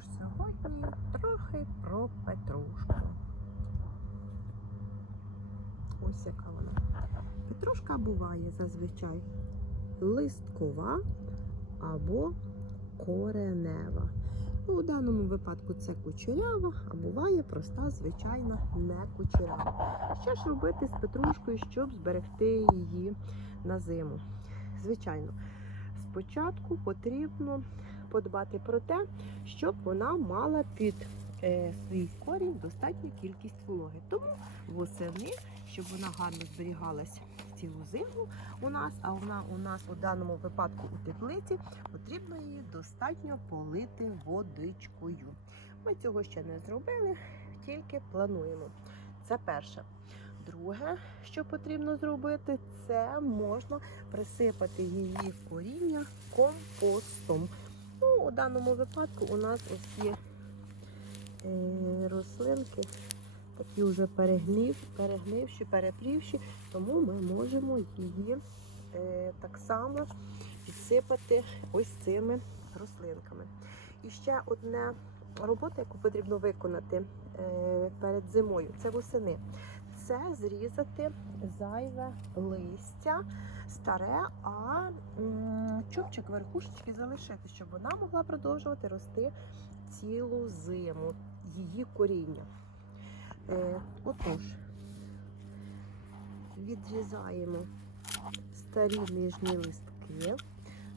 Тож сьогодні трохи про петрушку. Ось яка вона. Петрушка буває зазвичай листкова або коренева. Ну, у даному випадку це кучерява, а буває проста, звичайна не кучерява. Що ж робити з петрушкою, щоб зберегти її на зиму? Звичайно, спочатку потрібно подбати про те, щоб вона мала під е, свій корінь достатню кількість вологи. Тому восени, щоб вона гарно зберігалась цілу зиму у нас, а вона у нас у даному випадку у теплиці, потрібно її достатньо полити водичкою. Ми цього ще не зробили, тільки плануємо. Це перше. Друге, що потрібно зробити, це можна присипати її коріння компостом. Ну, у даному випадку у нас ось є е, рослинки, такі вже перегнив, перегнивші, перепрівші, тому ми можемо її е, так само підсипати ось цими рослинками. І ще одна робота, яку потрібно виконати е, перед зимою, це восени. Це зрізати зайве листя, старе, а чубчик верхушечки залишити, щоб вона могла продовжувати рости цілу зиму, її коріння. Е, отож, відрізаємо старі нижні листки.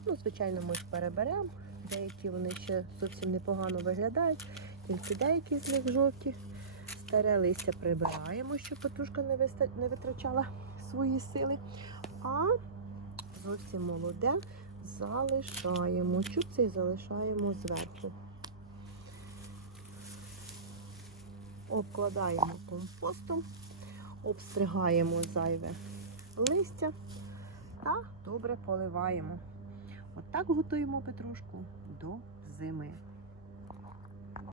Ну, звичайно, ми їх переберемо. Деякі вони ще зовсім непогано виглядають, тільки деякі з них жовті. Старе листя прибираємо, щоб петрушка не, витрачала свої сили. А зовсім молоде залишаємо. Чубцей залишаємо зверху. Обкладаємо компостом, обстригаємо зайве листя та добре поливаємо. Отак готуємо петрушку до зими.